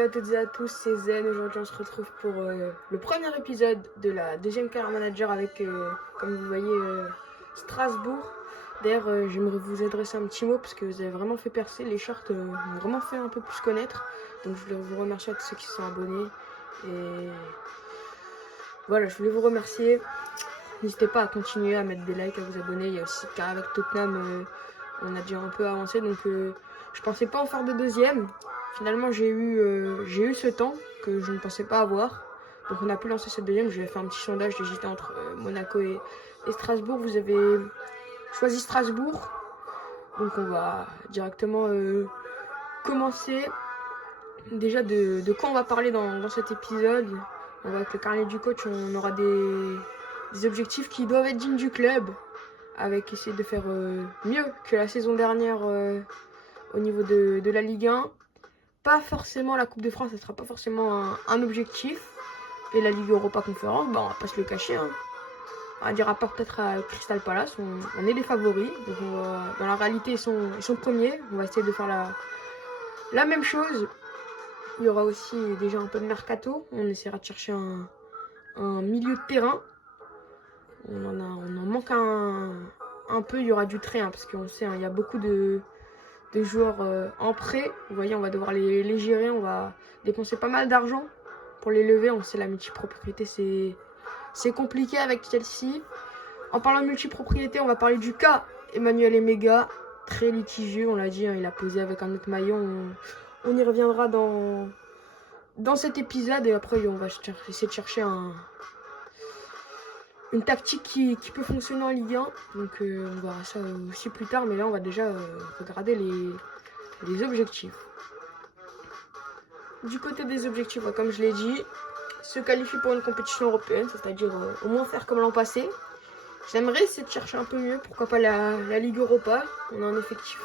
Salut à toutes et à tous, c'est Zen. Aujourd'hui on se retrouve pour le premier épisode de la deuxième carrière manager avec, comme vous voyez, Strasbourg. D'ailleurs j'aimerais vous adresser un petit mot parce que vous avez vraiment fait percer, les shorts m'ont vraiment fait un peu plus connaître. Donc je voulais vous remercier à tous ceux qui se sont abonnés. Et voilà, je voulais vous remercier. N'hésitez pas à continuer à mettre des likes, à vous abonner. Il y a aussi le carré avec Tottenham, on a déjà un peu avancé, donc je pensais pas en faire de deuxième. Finalement j'ai eu ce temps que je ne pensais pas avoir. Donc on a pu lancer cette deuxième. J'ai fait un petit sondage, j'hésitais entre Monaco et Strasbourg. Vous avez choisi Strasbourg. Donc on va directement commencer. Déjà de quoi on va parler dans cet épisode. On va avec le carnet du coach, on aura des objectifs qui doivent être dignes du club. Avec essayer de faire mieux que la saison dernière au niveau de la Ligue 1. Pas forcément la Coupe de France, ça ne sera pas forcément un objectif. Et la Ligue Europa Conférence, bah, on va pas se le cacher. Hein. On va dire à part peut-être à Crystal Palace, on est les favoris. Donc dans la réalité, ils sont premiers. On va essayer de faire la même chose. Il y aura aussi déjà un peu de mercato. On essaiera de chercher un milieu de terrain. On en manque un peu. Il y aura du trait, hein, parce qu'on sait, hein, il y a beaucoup de joueurs en prêt. Vous voyez, on va devoir les gérer. On va dépenser pas mal d'argent pour les lever. On sait, la multipropriété, c'est compliqué avec Chelsea. En parlant de multipropriété, on va parler du cas Emmanuel Emega. Très litigieux, on l'a dit, hein, il a posé avec un autre maillot. On y reviendra dans cet épisode. Et après, on va essayer de chercher une tactique qui peut fonctionner en Ligue 1. Donc on verra ça aussi plus tard. Mais là, on va déjà regarder les objectifs. Du côté des objectifs, comme je l'ai dit, se qualifier pour une compétition européenne, c'est-à-dire au moins faire comme l'an passé. J'aimerais essayer de chercher un peu mieux, pourquoi pas la Ligue Europa. On a un effectif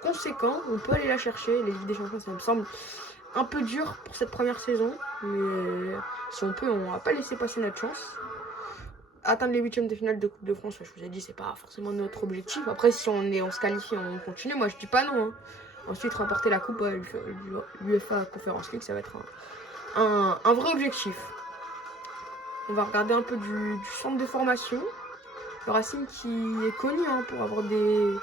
conséquent, on peut aller la chercher. Les Ligues des Champions, ça me semble un peu dur pour cette première saison. Mais si on peut, on va pas laisser passer notre chance. Atteindre les huitièmes de finale de Coupe de France, je vous ai dit, c'est pas forcément notre objectif. Après, si on se qualifie, on continue. Moi, je dis pas non. Hein. Ensuite, remporter la Coupe, l'UEFA Conference League, ça va être un vrai objectif. On va regarder un peu du centre de formation. Le Racing qui est connu, hein, pour avoir des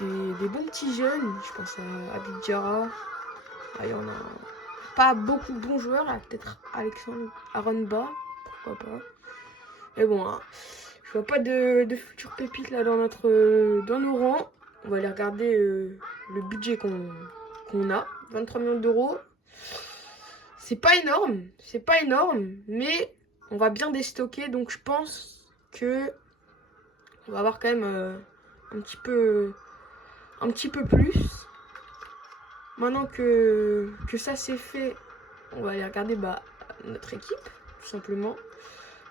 bons petits jeunes. Je pense à Abid Diarra. Il y en a pas beaucoup de bons joueurs. Peut-être Alexandre Aronba, pourquoi pas. Mais bon, hein, je vois pas de futures pépites là dans nos rangs. On va aller regarder le budget qu'on a. 23 millions d'euros. C'est pas énorme, mais on va bien déstocker. Donc je pense que on va avoir quand même un petit peu plus. Maintenant que ça c'est fait, on va aller regarder notre équipe, tout simplement.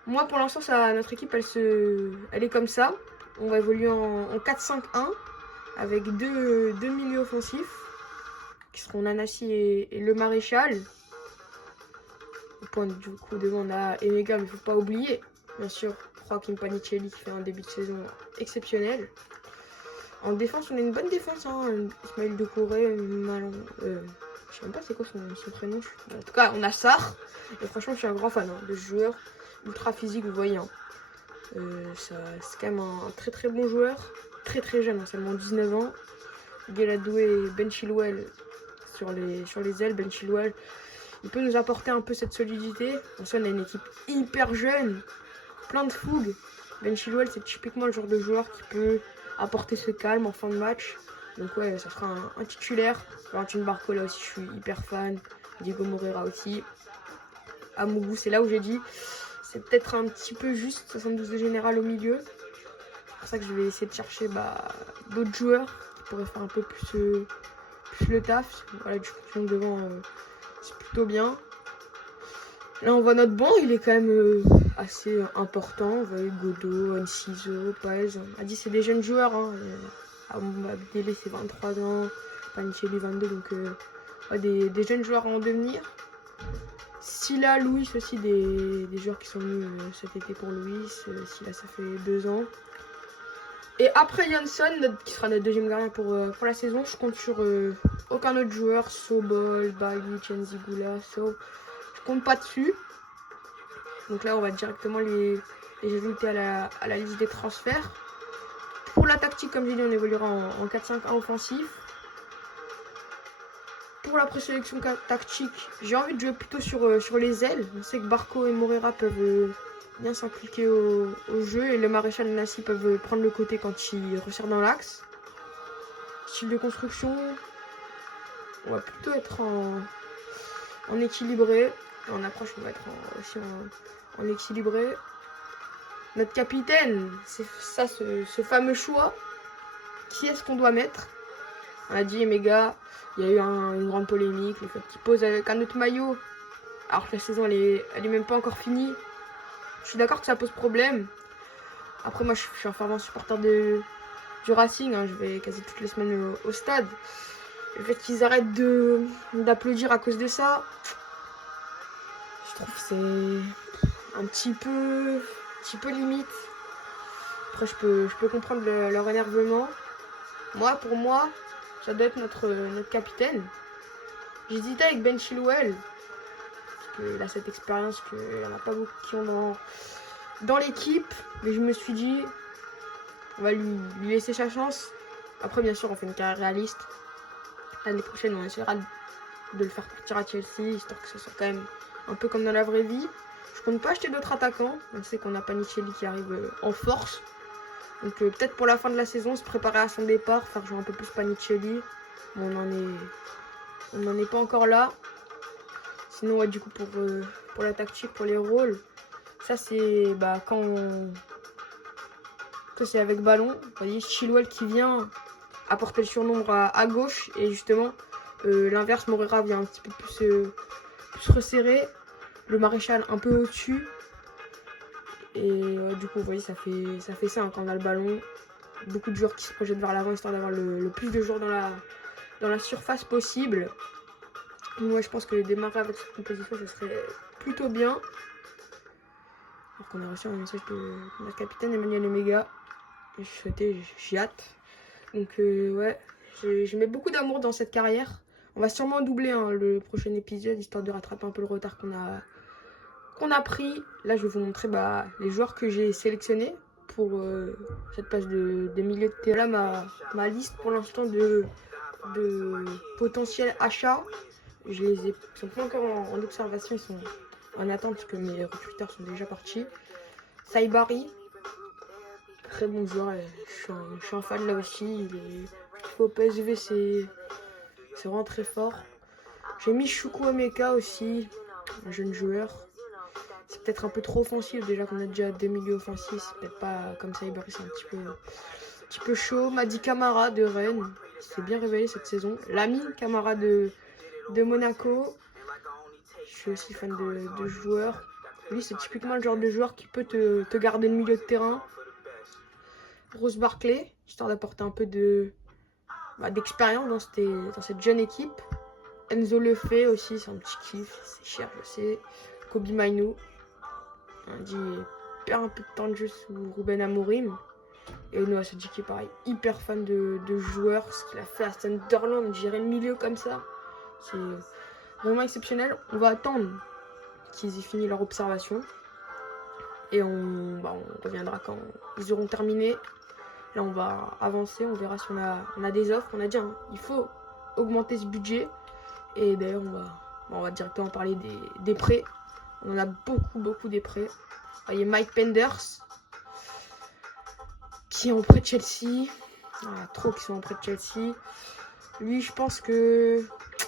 Moi pour l'instant, notre équipe elle est comme ça. On va évoluer en 4-5-1 avec deux milieux offensifs qui seront Nanasi et le Maréchal. Au point du coup devant on a Emega, mais il ne faut pas oublier, bien sûr, Joaquin Panicelli qui fait un début de saison exceptionnel. En défense, on a une bonne défense, hein. Ismaël Doucouré, je sais même pas c'est quoi son prénom. En tout cas, on a Sarr. Et franchement, je suis un grand fan, hein, de ce joueur ultra physique, vous voyez. Hein. C'est quand même un très très bon joueur. Très très jeune, hein, seulement 19 ans. Gueladoué et Ben Chilwell sur les ailes. Ben Chilwell, il peut nous apporter un peu cette solidité. On a une équipe hyper jeune, plein de fougue. Ben Chilwell, c'est typiquement le genre de joueur qui peut apporter ce calme en fin de match. Donc ouais, ça sera un titulaire. Valentin Barcola aussi, je suis hyper fan. Diego Moreira aussi. Amougou, c'est là où j'ai dit, c'est peut-être un petit peu juste, 72 de général au milieu. C'est pour ça que je vais essayer de chercher d'autres joueurs qui pourraient faire un peu plus le taf. Voilà, du coup, devant, c'est plutôt bien. Là, on voit notre banc, il est quand même assez important. On voit Godot, Enciso, Paez. On a dit c'est des jeunes joueurs. Hein. Abdélé, c'est 23 ans. Panicelli, 22. Donc, des jeunes joueurs à en devenir. Silla, Louis aussi, des joueurs qui sont venus cet été pour Louis. Silla, ça fait 2 ans. Et après Jansson, qui sera notre deuxième gardien pour la saison, je compte sur aucun autre joueur, Sobol, Bailly, Chenzigula, je compte pas dessus. Donc là, on va directement les ajouter à la liste des transferts. Pour la tactique, comme j'ai dit, on évoluera en 4-5-1 offensif. Pour la présélection tactique, j'ai envie de jouer plutôt sur les ailes. On sait que Barco et Moreira peuvent bien s'impliquer au jeu et le Maréchal et Nassi peuvent prendre le côté quand ils resserrent dans l'axe. Style de construction, on va plutôt être en équilibré. En approche, on va être aussi en équilibré. Notre capitaine, c'est ça, ce fameux choix. Qui est-ce qu'on doit mettre? On a dit, mes gars, il y a eu une grande polémique, le fait qu'il pose avec un autre maillot, alors que la saison, elle est même pas encore finie. Je suis d'accord que ça pose problème. Après, moi, je suis un fervent supporter du Racing. Hein, je vais quasi toutes les semaines au stade. Le fait qu'ils arrêtent d'applaudir à cause de ça, je trouve que c'est un petit peu limite. Après, je peux comprendre leur énervement. Pour moi, ça doit être notre capitaine. J'hésitais avec Ben Chilwell. Parce qu'il a cette expérience qu'il n'y en a pas beaucoup qui ont dans l'équipe. Mais je me suis dit, on va lui laisser sa chance. Après, bien sûr, on fait une carrière réaliste. L'année prochaine, on essaiera de le faire partir à Chelsea, histoire que ce soit quand même un peu comme dans la vraie vie. Je compte pas acheter d'autres attaquants. On sait qu'on a Panicelli qui arrive en force. Donc peut-être pour la fin de la saison, se préparer à son départ, faire jouer un peu plus Panicelli. Bon, on n'en est pas encore là. Sinon, ouais, du coup, pour la tactique, pour les rôles, ça c'est ça c'est avec ballon. Vous voyez, Chilwell qui vient apporter le surnombre à gauche. Et justement, l'inverse, Moreira vient un petit peu plus resserrer. Le Maréchal un peu au-dessus. Et du coup, vous voyez, ça fait ça hein, quand on a le ballon. Beaucoup de joueurs qui se projettent vers l'avant, histoire d'avoir le plus de joueurs dans la surface possible. Moi, je pense que démarrer avec cette composition, ce serait plutôt bien. Alors qu'on a reçu un message de notre capitaine Emmanuel Omega. J'y hâte. Donc, ouais, je mets beaucoup d'amour dans cette carrière. On va sûrement doubler hein, le prochain épisode, histoire de rattraper un peu le retard qu'on a pris. Là, je vais vous montrer les joueurs que j'ai sélectionnés pour cette place de milieu de terrain. Là, ma liste pour l'instant de potentiels achats. Ils sont pas encore en observation, ils sont en attente parce que mes recruteurs sont déjà partis. Saibari, très bon joueur, je suis un fan là aussi. Il est au PSV, c'est vraiment très fort. J'ai mis Choukou Emeka aussi, un jeune joueur. C'est peut-être un peu trop offensif, déjà qu'on a déjà deux milieux offensifs, c'est peut-être pas comme Saibari, c'est un petit peu chaud. Madi Camara de Rennes, s'est bien révélé cette saison. Lamine Camara de Monaco. Je suis aussi fan de joueurs. Lui, c'est typiquement le genre de joueur qui peut te garder le milieu de terrain. Rose Barclay, histoire d'apporter un peu d'expérience dans cette jeune équipe. Enzo Lefebvre aussi, c'est un petit kiff. C'est cher, je sais. Kobe Mainoo. On dit perd un peu de temps de jeu sous Ruben Amorim. Et Noah Sadiki, pareil, hyper fan de joueurs. Ce qu'il a fait à Sunderland, gérer le milieu comme ça, c'est vraiment exceptionnel. On va attendre qu'ils aient fini leur observation. Et on reviendra quand ils auront terminé. Là, on va avancer, on verra si on a des offres. On a dit, hein, il faut augmenter ce budget. Et d'ailleurs, on va directement parler des prêts. On en a beaucoup des prêts. Il y a Mike Penders qui est en prêt de Chelsea. Il y en a trop qui sont en prêt de Chelsea. Lui, je pense que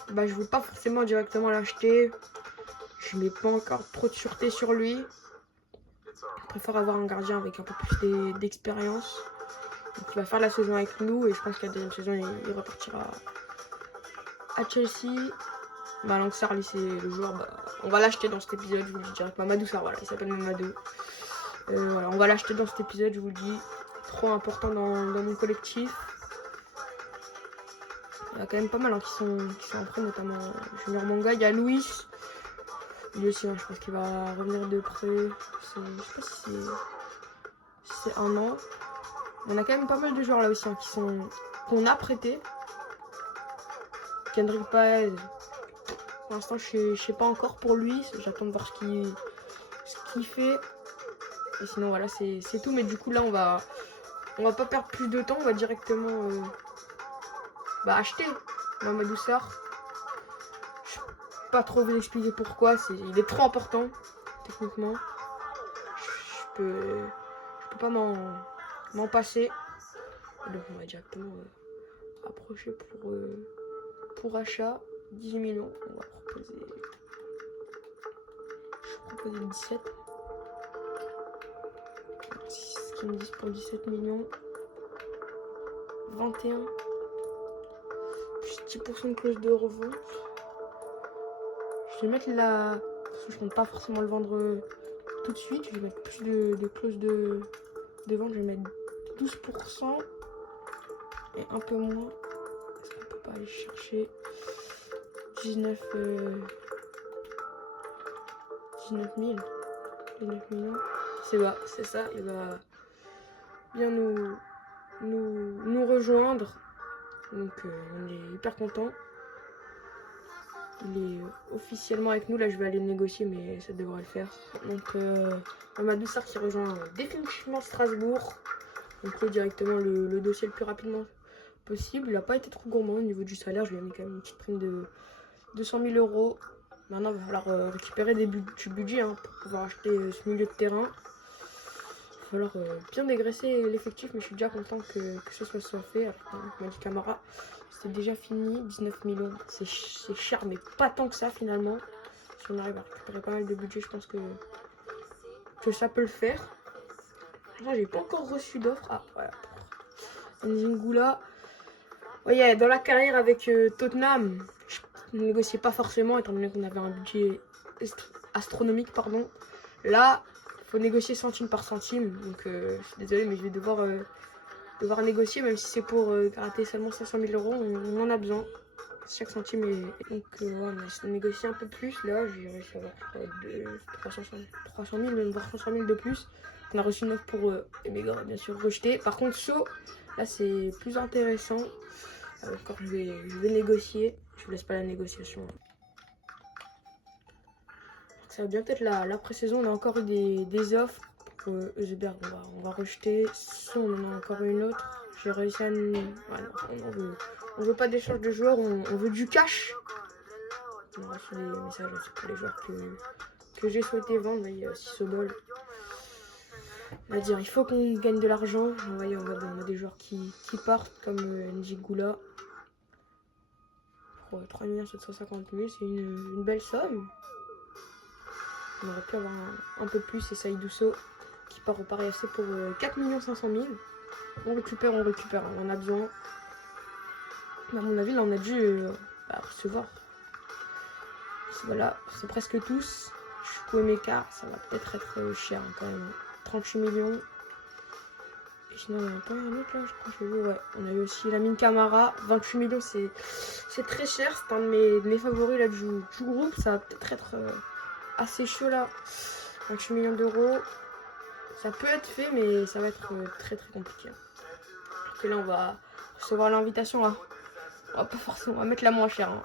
je ne veux pas forcément directement l'acheter. Je mets pas encore trop de sûreté sur lui. Je préfère avoir un gardien avec un peu plus d'expérience. Donc, il va faire la saison avec nous et je pense qu'à la deuxième saison, il repartira à Chelsea. Malang Sarr, lui, c'est le joueur. On va l'acheter dans cet épisode, je vous le dis direct. Mamadou Sarr, voilà, il s'appelle Mamadou. Voilà, on va l'acheter dans cet épisode, je vous le dis. Trop important dans mon collectif. Il y a quand même pas mal hein, qui sont en prêt, notamment Junior Manga. Il y a Louis. Lui aussi, hein, je pense qu'il va revenir de près. Je sais pas si c'est un an. On a quand même pas mal de joueurs là aussi hein, qu'on a prêté. Kendrick Paez, pour l'instant je sais pas encore pour lui, j'attends de voir ce qu'il fait. Et sinon voilà c'est tout, mais du coup là on va pas perdre plus de temps, on va directement acheter Mamadou Sarr. Je peux pas trop vous expliquer pourquoi, il est trop important techniquement. Je peux pas m'en passer. Donc on va directement approcher pour achat 18 millions. On va proposer 17. Ce qu'ils me disent pour 17 millions. 21. Plus 10% de clause de revente. Je vais mettre la... Parce que je compte pas forcément le vendre tout de suite. Je vais mettre plus de clause de vente. Je vais mettre 12%. Et un peu moins. Est-ce qu'on peut pas aller chercher 19 000 millions. C'est ça. Il va bien nous rejoindre. Donc on est hyper content. Il est officiellement avec nous. Là je vais aller le négocier, mais ça devrait le faire. Donc Mamadou Sarr qui rejoint définitivement Strasbourg. Donc là directement le dossier le plus rapidement possible. Il n'a pas été trop gourmand au niveau du salaire. Je lui ai mis quand même une petite prime de 200 000 euros. Maintenant il va falloir récupérer du budget hein, pour pouvoir acheter ce milieu de terrain. Il va falloir bien dégraisser l'effectif, mais je suis déjà content que ce soit fait. Avec Malik Camara, c'était déjà fini. 19 millions, c'est cher, mais pas tant que ça finalement. Si on arrive à récupérer pas mal de budget, je pense que ça peut le faire. J'ai pas encore reçu d'offre. Ah, voilà. Nzingula. Ouais, dans la carrière avec Tottenham, je ne négociais pas forcément, étant donné qu'on avait un budget astronomique, pardon. Là, il faut négocier centime par centime. Donc, je suis désolée, mais je vais devoir négocier, même si c'est pour gratter seulement 500 000 euros. On en a besoin. Chaque centime est... Donc, ouais, on a négocié un peu plus. Là, j'ai réussi à avoir 300 000, même voire 500 000 de plus. On a reçu une offre pour Emega, bien sûr, rejeté. Par contre, So, là, c'est plus intéressant. Encore, je vais négocier. Je vous laisse pas la négociation. Ça va bien peut-être la pré-saison. On a encore eu des offres. Pour Eusebert, on va rejeter. So, on en a encore une autre. J'ai réussi à... on veut pas d'échange de joueurs, on veut du cash. On a reçu des messages aussi pour les joueurs que j'ai souhaité vendre. Il y a aussi Sobol. On va dire, il faut qu'on gagne de l'argent. On a des joueurs qui partent comme Nzingula. Pour 3 750 000, c'est une belle somme. On aurait pu avoir un peu plus. Et Saïdou So qui part au Paris FC pour 4 500 000. On récupère, on en a besoin. À mon avis, là, on a dû recevoir. Voilà, c'est presque tous. Chukwuemeka, ça va peut-être être cher hein, quand même. 38 millions. Et sinon, on a pas un autre là, je crois que j'ai vu. Ouais, on a eu aussi Lamine Camara. 28 millions, c'est très cher. C'est un de mes favoris là, du groupe. Ça va peut-être être assez chaud là. 28 millions d'euros. Ça peut être fait, mais ça va être très compliqué. Parce que là, on va recevoir l'invitation là. On va pas forcément, on va mettre la moins chère. Hein.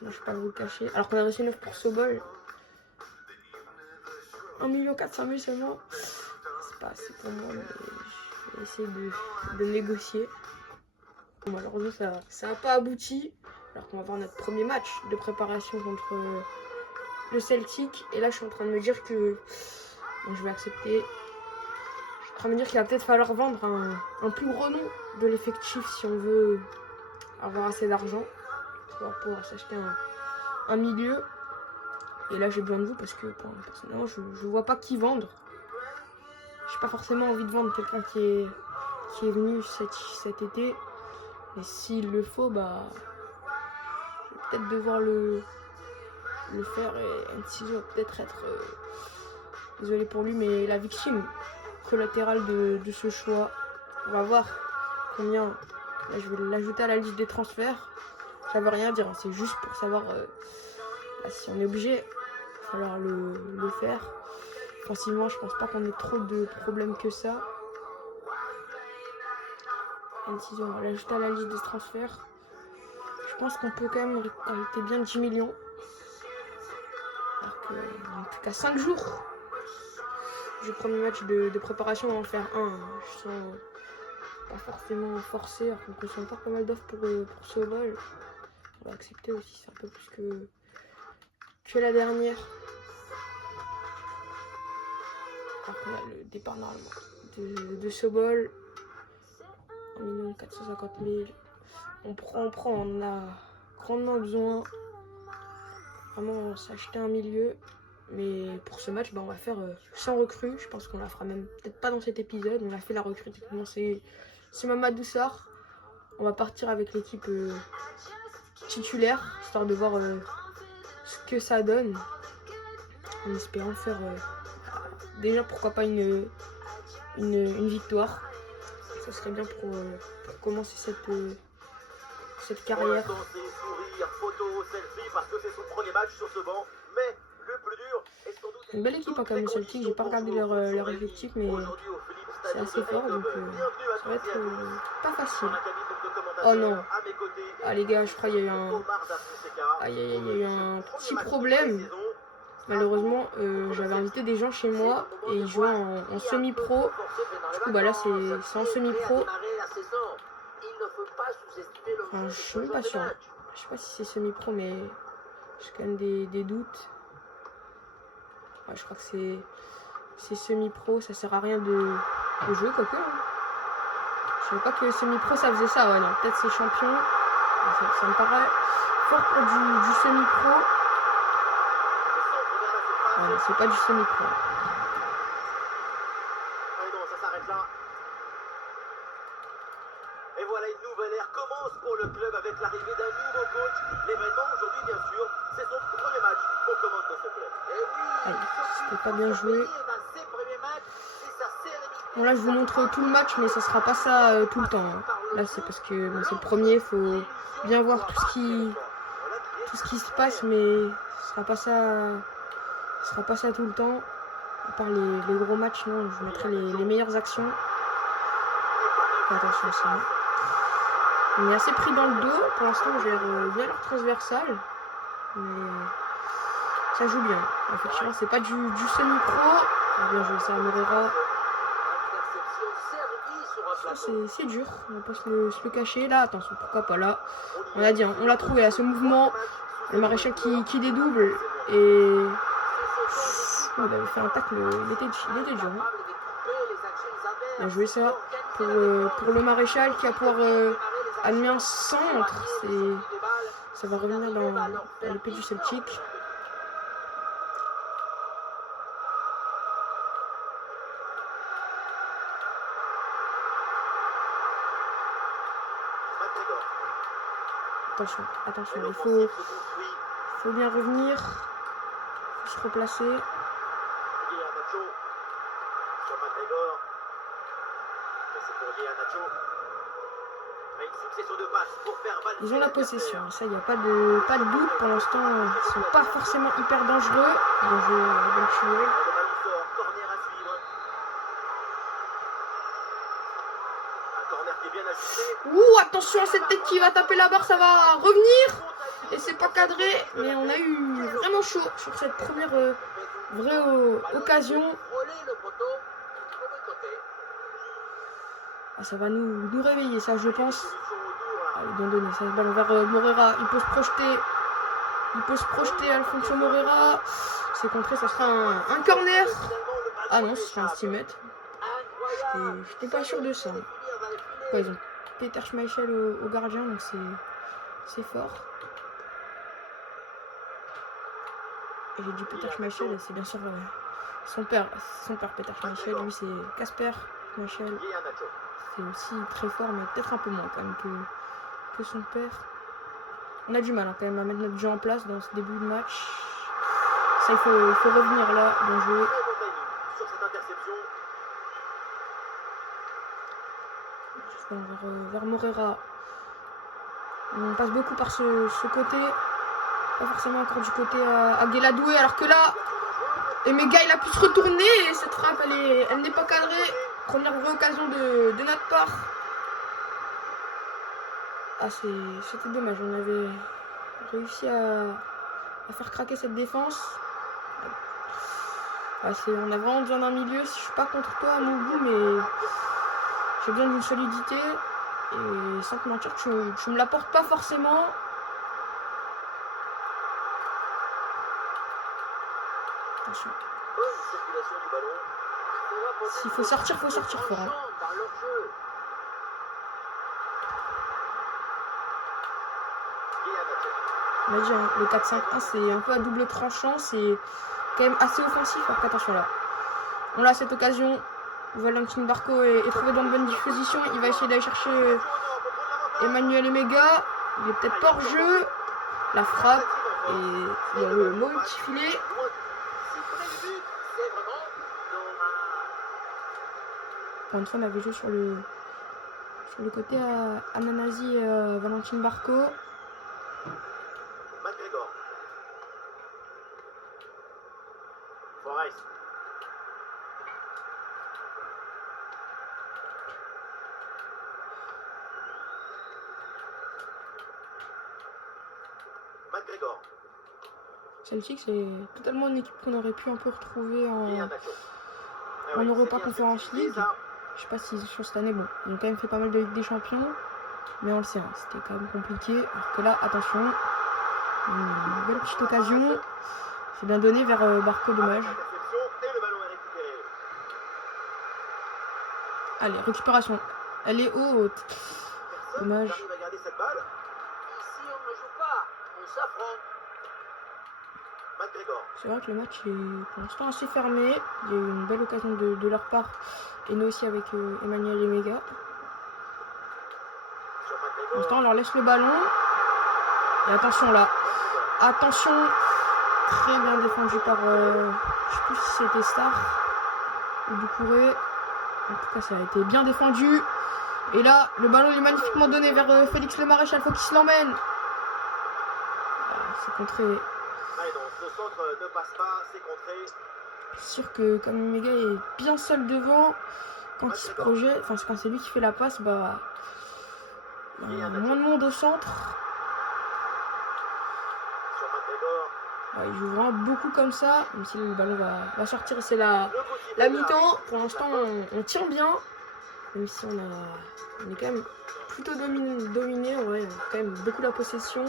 Je ne vais pas vous le cacher. Alors qu'on a reçu une offre pour Sobol. 1 400 000 seulement. C'est pas assez pour moi, mais je vais essayer de négocier. Bon, malheureusement, ça n'a pas abouti. Alors qu'on va avoir notre premier match de préparation contre le Celtic. Et là, je suis en train de me dire que bon, je vais accepter. Je suis en train de me dire qu'il va peut-être falloir vendre un plus gros nom de l'effectif si on veut avoir assez d'argent pour pouvoir s'acheter un milieu. Et là j'ai besoin de vous parce que personnellement je vois pas qui vendre. J'ai pas forcément envie de vendre quelqu'un qui est venu cet été. Mais s'il le faut, je vais peut-être devoir le faire. Et Enciso va peut-être être désolé pour lui, mais la victime collatérale de ce choix. On va voir combien. Là je vais l'ajouter à la liste des transferts. Ça veut rien dire, hein. C'est juste pour savoir si on est obligé, il va falloir le faire. Offensivement, je pense pas qu'on ait trop de problèmes que ça. N6, on va l'ajouter à la liste de transferts. Je pense qu'on peut quand même récolter bien 10 millions. Alors qu'on n'est plus qu'à 5 jours du premier match de préparation, on va en faire un. Je sens pas forcément forcé, alors qu'on reçoit encore pas mal d'offres pour ce vol. On va accepter aussi, c'est un peu plus que la dernière. Alors qu'on a le départ normalement de Sobol. 1 450 000. On prend, on a grandement besoin. Vraiment s'acheter un milieu. Mais pour ce match, on va faire sans recrue. Je pense qu'on la fera même peut-être pas dans cet épisode. On a fait la recrue, techniquement c'est Mamadou Sarr. On va partir avec l'équipe titulaire, histoire de voir ce que ça donne. En espérant faire déjà pourquoi pas une victoire. Ça serait bien pour commencer cette carrière. Une belle équipe quand même, le Celtic. J'ai pas regardé leur effectif, mais c'est assez fort, donc ça va être pas facile. Oh non. Ah les gars, je crois qu'il y a eu un petit problème. Malheureusement, j'avais invité des gens chez moi et ils jouaient en semi-pro. Du coup, là, c'est en semi-pro. Enfin, je suis même pas sûr. Je sais pas si c'est semi-pro, mais j'ai quand même des doutes. Ouais, je crois que c'est semi-pro. Ça sert à rien de jouer, quoi que. Je savais pas que semi-pro, ça faisait ça. Ouais, non, peut-être c'est champion. Ça me paraît fort pour du semi-pro. Ouais, c'est pas du semi-pro. Ça s'arrête là. Et voilà, une nouvelle ère commence pour le club avec l'arrivée d'un nouveau coach. L'événement aujourd'hui, bien sûr, c'est son premier match aux commandes de ce club. Et oui, c'était pas bien joué. Bon, là, je vous montre tout le match, mais ça sera pas ça tout le temps. Hein. Là, c'est parce que c'est le premier, il faut bien voir tout ce qui se passe, mais ce sera pas ça tout le temps. À part les gros matchs, non, je vous mettrai les meilleures actions. Attention, ça. On est assez pris dans le dos. Pour l'instant, j'ai bien leur transversal. Mais ça joue bien. Effectivement, c'est pas du semi-pro. Bien joué, ça, Moreira. C'est dur, on va pas se le cacher. Là, attention, pourquoi pas là. On a dit, on l'a trouvé à ce mouvement. Le maréchal qui dédouble. Et il avait fait un tacle, il était dur. Hein. Il a joué ça pour le maréchal qui va pouvoir amener un centre. Ça va revenir dans l'épée du Celtic. Attention, il faut bien revenir. Il faut se replacer. Ils ont la possession, ça, il n'y a pas de doute. Pour l'instant, ils ne sont pas forcément hyper dangereux. Bien joué, Belchiel. Ouh, attention à cette tête qui va taper la barre, ça va revenir. Et c'est pas cadré, mais on a eu vraiment chaud sur cette première vraie occasion. Ah, ça va nous réveiller, ça, je pense. Allez, bien donné, ça se balle vers Moreira. Il peut se projeter, Alfonso Moreira. C'est contré, ça sera un corner. Ah non, ce sera un 6 mètres. J'étais pas sûr de ça. Ouais, ils ont Peter Schmeichel au gardien, donc c'est fort. Et j'ai dit Peter Schmeichel, c'est bien sûr son père Peter Schmeichel. Lui, c'est Kasper Schmeichel. C'est aussi très fort, mais peut-être un peu moins quand même que son père. On a du mal quand même à mettre notre jeu en place dans ce début de match. Ça, il faut revenir là, bien joué. Vers Moreira. On passe beaucoup par ce côté. Pas forcément encore du côté à Guéladoué. Alors que là, Emega, il a pu se retourner. Et cette frappe, elle n'est pas cadrée. Première vraie occasion de notre part. Ah, c'était dommage. On avait réussi à faire craquer cette défense. Ah, on a vraiment besoin d'un milieu. Je suis pas contre toi à mon goût, mais j'ai besoin d'une solidité. Et sans te mentir, tu me l'apportes pas forcément. Attention. Bonne circulation du ballon. S'il faut sortir fort. Hein. Dans leur jeu. On a dit, hein, le 4-5-1, c'est un peu à double tranchant. C'est quand même assez offensif. Alors qu'attention là. On a cette occasion. Valentin Barco est trouvé dans de bonnes dispositions. Il va essayer d'aller chercher Emmanuel Emega. Il est peut-être pas hors jeu. La frappe. Et dans le mauvais petit filet. Encore une fois, on avait joué sur le côté à Ananasi Valentin Barco. McGregor. Forrest. McGregor. Celtic, c'est totalement une équipe qu'on aurait pu un peu retrouver en Oui, Europa c'est bien Conference ce que tu dis, League. ça. Je sais pas si sur cette année, bon, ils ont quand même fait pas mal de Ligue des Champions, mais on le sait, hein, c'était quand même compliqué. Alors que là, attention, une belle petite occasion. C'est bien donné vers Barco, dommage. Avec l'interception et le ballon est récupéré. Allez, récupération. Elle est haute. Personne Dommage. n'arrive à garder cette balle. Ici, on ne joue pas, on s'affronte. McGregor. C'est vrai que le match est pour l'instant assez fermé. Il y a eu une belle occasion de leur part. Et nous aussi avec Emmanuel Emega. Sur Pour McGregor. l'instant, on leur laisse le ballon. Et attention là. Attention. Très bien défendu par, je sais plus si c'était Star ou Doucouré. En tout cas, ça a été bien défendu. Et là, le ballon est magnifiquement donné vers Félix Le Maréchal. Faut qu'il se l'emmène. C'est contré. Allez, donc, ce centre ne passe pas, c'est contré. C'est sûr que comme Emega est bien seul devant, quand il se projette, enfin quand c'est lui qui fait la passe, bah il y a moins de monde au centre. Sur McGregor. Ouais, il joue vraiment beaucoup comme ça, même si le ballon va sortir. C'est la Le coup de sifflet la de mi-temps. l'arbitre. Pour l'instant, on tient bien, même si on est quand même plutôt dominé. Ouais, on a quand même beaucoup la possession.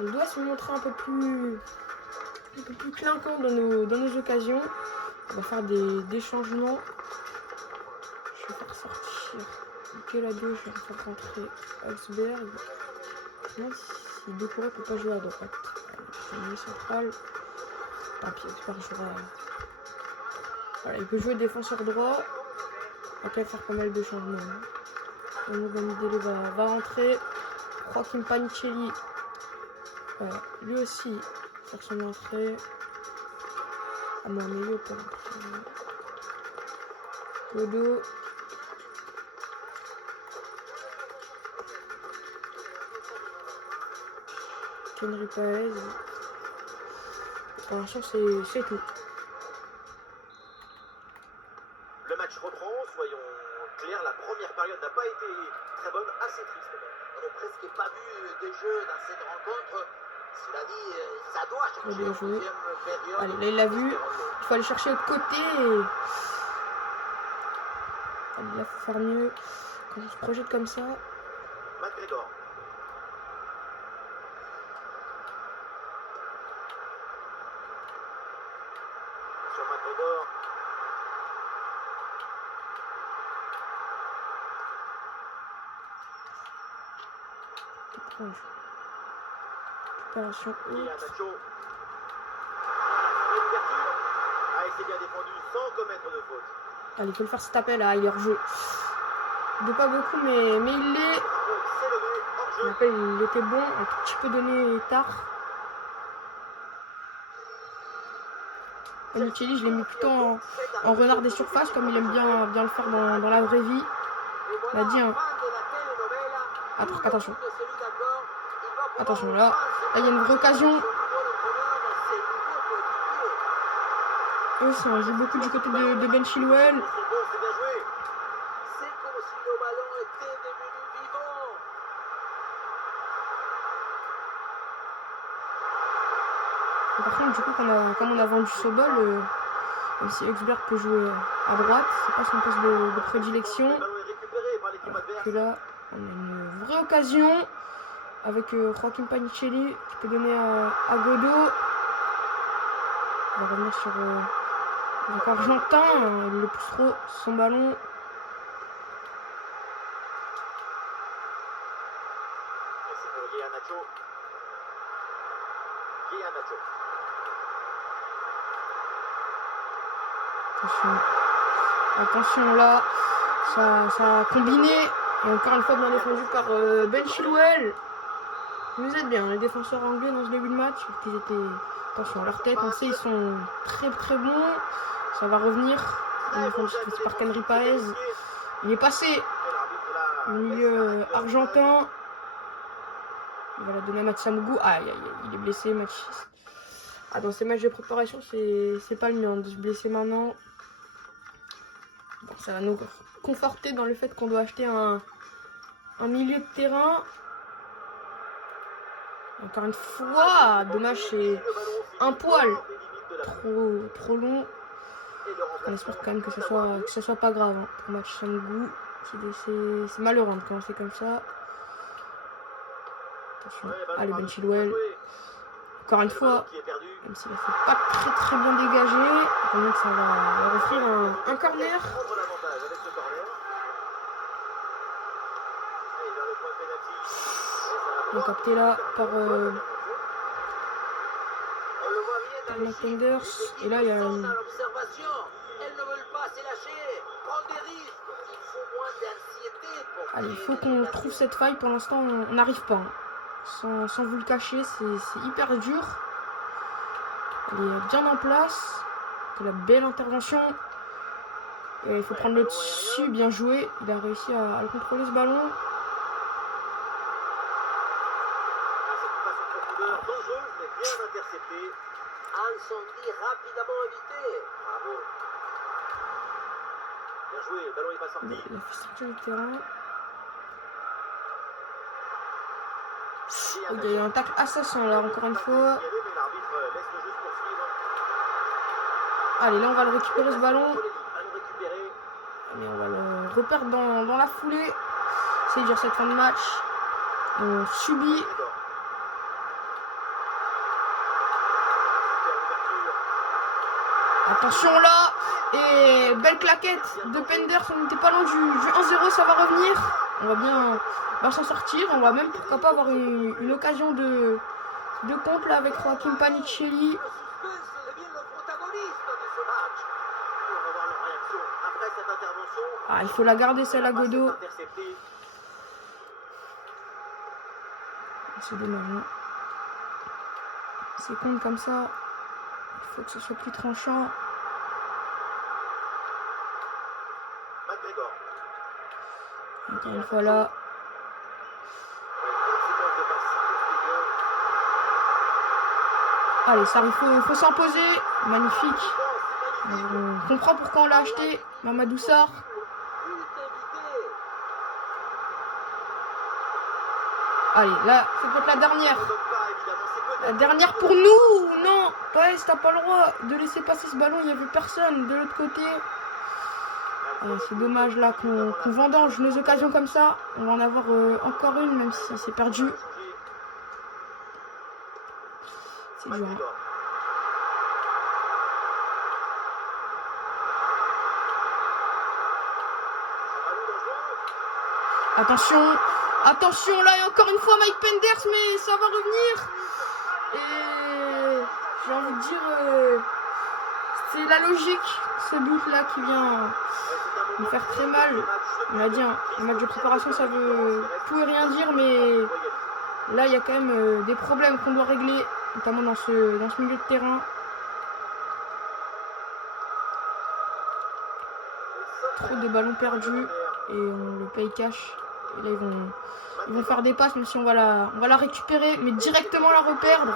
On doit se montrer un peu plus clinquant dans nos occasions. On va faire des changements. Je vais faire sortir Mikel à gauche, je vais faire rentrer Augsberg. Même si Doucouré ne peut pas jouer à droite. Le milieu central. Tant pis, Augsberg jouera. Voilà, il peut jouer défenseur droit. On va quand même faire pas mal de changements. Bamidele va rentrer. Joaquim Panicelli. Lui aussi faire son entrée. À mon milieu pour Godo. Henry Paez. Pour l'instant, c'est tout. Le match reprend, soyons clairs, la première période n'a pas été très bonne, assez triste même. On n'a presque pas vu de jeu dans cette rencontre. Cela dit, ça doit changer Bien en joué. deuxième période. Allez, là il l'a vu. Il faut aller chercher l'autre côté. Allez, là, faut faire mieux. Quand on se projette comme ça. McGregor. Sur McGregor. Étrange. Récupération Il y a haute. Nacho. Et l'ouverture. Ah, il s'est bien défendu sans commettre de faute. Allez, il faut le faire cet appel là. Il est hors jeu. De pas beaucoup, mais il l'est. Bravo, c'est levé, hors jeu. L'appel il était bon. Un tout petit peu donné tard. Panicelli, je l'ai mis plutôt en renard des surfaces, comme il aime bien le faire dans la vraie vie. On a dit, hein. Attention. Attention, là il y a une vraie occasion. Eux, ça joue beaucoup du côté de Ben Chilwell. C'est bon, c'est bien joué. C'est comme si le ballon était devenu vivant. Par contre, du coup, comme on a vendu Sobol, même si Huxberg peut jouer à droite, c'est pas son poste de prédilection. Le ballon est récupéré par l'équipe Alors adverse. que là, on a une vraie occasion avec Joaquin Panicelli qui peut donner à Godot. On va revenir sur donc Argentin, il le pousse trop son ballon. Et c'est pour Iheanacho. Iheanacho. Attention là, ça a combiné. Et encore une fois bien défendu par Ben Chilwell. Ils nous aident bien, les défenseurs anglais dans ce début de match. Ils étaient, attention, leur tête, on sait, ils sont très très bons. Ça va revenir. C'est par Henry Paez. Il est passé au milieu argentin. Il va la donner à Matsamugou. Aïe, aïe, aïe, il est blessé, match 6. Ah, dans ces matchs de préparation, c'est pas le mien de se blesser maintenant. Bon, ça va nous conforter dans le fait qu'on doit acheter un milieu de terrain. Encore une fois, dommage, c'est un poil trop long. On espère quand même que ce soit pas grave hein, pour match Sangou. C'est malheureux de commencer comme ça. Attention, allez Ben Chilwell. Encore une fois, même s'il a fait pas très bien dégagé, donc ça va leur offrir un corner. On est capté là par Penders. Et là il y a une... Allez, il faut qu'on trouve cette faille. Pour l'instant, on n'arrive pas. Hein. Sans vous le cacher, c'est hyper dur. Elle est bien en place. C'est la belle intervention. Et il faut prendre le dessus. Bien joué. Il a réussi à le contrôler ce ballon. Incendie rapidement évité. Bravo. Bien joué, le ballon n'est pas sorti. Il a fait sortir le terrain. Il y a eu un tacle assassin là, encore une fois. Allez, là on va le récupérer ce ballon. Allez, on va le reperdre dans la foulée. C'est dur cette fin de match. On subit. Attention là. Et belle claquette de Penders. On n'était pas loin du 1-0, ça va revenir. On va bien s'en sortir. On va même pourquoi pas avoir une occasion de compte là avec Joaquin Panicelli. Ah, il faut la garder celle à Godot. C'est dommage. Hein. C'est con comme ça. Il faut que ce soit plus tranchant. Encore une fois là. Allez, ça il faut s'imposer. Magnifique. On comprend pourquoi on l'a acheté. Mamadou Sarr. Allez, là, c'est peut-être la dernière. La dernière pour nous. Non, Paez, t'as pas le droit de laisser passer ce ballon. Il n'y avait personne de l'autre côté. C'est dommage là qu'on vendange nos occasions comme ça. On va en avoir encore une, même si c'est perdu. C'est dur. Hein. Attention, attention là, et encore une fois Mike Penders, mais ça va revenir. Et j'ai envie de dire, c'est la logique, ce but là qui vient me faire très mal. On l'a dit, hein, le match de préparation ça veut tout et rien dire, mais là il y a quand même des problèmes qu'on doit régler, notamment dans ce milieu de terrain. Trop de ballons perdus et on le paye cash. Et là ils vont faire des passes, même si on va la récupérer, mais directement la reperdre.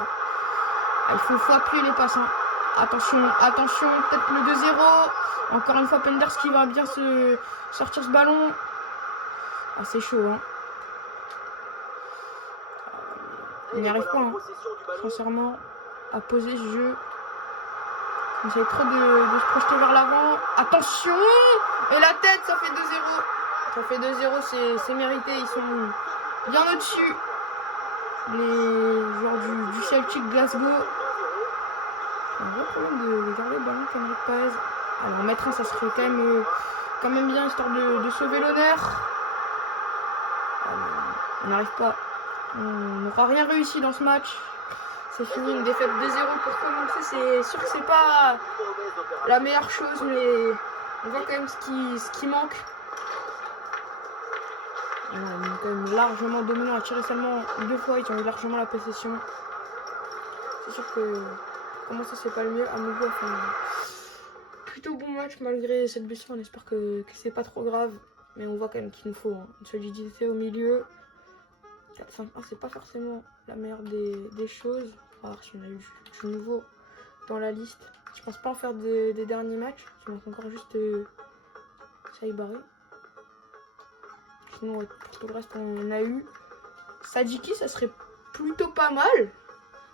Ah, il faut appuyer les passes. Hein. Attention, attention, peut-être le 2-0. Encore une fois Penders qui va bien se sortir ce ballon. Ah, c'est chaud. Hein. On n'y arrive pas, hein. Sincèrement. à poser ce jeu. On essaye trop de se projeter vers l'avant. Attention! Et la tête, ça fait 2-0. Ça fait 2-0, c'est mérité. Ils sont bien au-dessus. Les joueurs du Celtic Glasgow. Un vrai problème de garder le ballon comme Rick Paz. Alors mettre un, ça serait quand même bien, histoire de sauver l'honneur. On n'arrive pas. On n'aura rien réussi dans ce match. C'est fini, une défaite 2-0 pour commencer. C'est sûr que c'est pas la meilleure chose, mais on voit quand même ce qui manque. On est quand même largement dominant, à tirer seulement 2 fois, ils ont eu largement la possession. C'est sûr que pour commencer, c'est pas le mieux. Amogo a fait un plutôt bon match malgré cette blessure. On espère que c'est pas trop grave, mais on voit quand même qu'il nous faut une solidité au milieu. 4-5-1, c'est pas forcément la meilleure des choses. On va voir si on a eu du nouveau dans la liste. Je pense pas en faire des derniers matchs. Il manque encore juste Saïbari. Sinon, pour tout le reste, on a eu Sadiki, ça serait plutôt pas mal.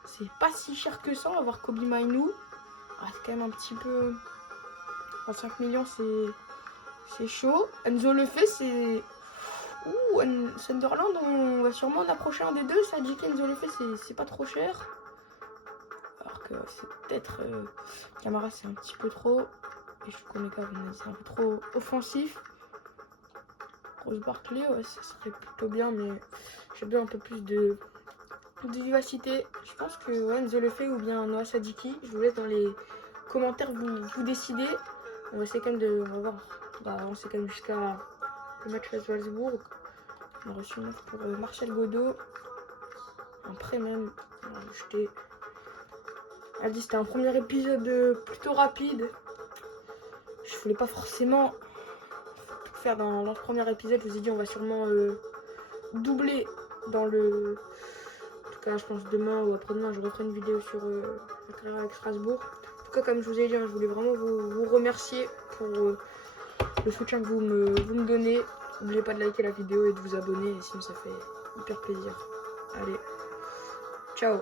C'est pas si cher que ça. On va voir Kobe Mainoo. Ah, c'est quand même un petit peu. 5 millions, c'est chaud. Enzo le fait, c'est. Sunderland, on va sûrement en approcher un des deux. Sadiki, Enzo le fait, c'est pas trop cher. Alors que c'est peut-être. Camara, c'est un petit peu trop. Et je connais quand même, c'est un peu trop offensif. Rose Barkley, ouais, ça serait plutôt bien, mais j'ai bien un peu plus de vivacité. Je pense que Enzo le fait ou bien Noah Sadiki. Je vous laisse dans les commentaires vous décider. On va essayer quand même on va voir. On va avancer quand même jusqu'à le match face Wolfsburg. On a reçu une offre pour Marcel Godot. Un prêt même. On va le jeter. Elle dit c'était un premier épisode plutôt rapide. Je voulais pas forcément faire dans le premier épisode. Je vous ai dit on va sûrement doubler dans le. En tout cas je pense demain ou après-demain je referai une vidéo sur la carrière avec Strasbourg. En tout cas comme je vous ai dit, je voulais vraiment vous remercier pour le soutien que vous me donnez. N'oubliez pas de liker la vidéo et de vous abonner, sinon ça fait hyper plaisir. Allez, ciao.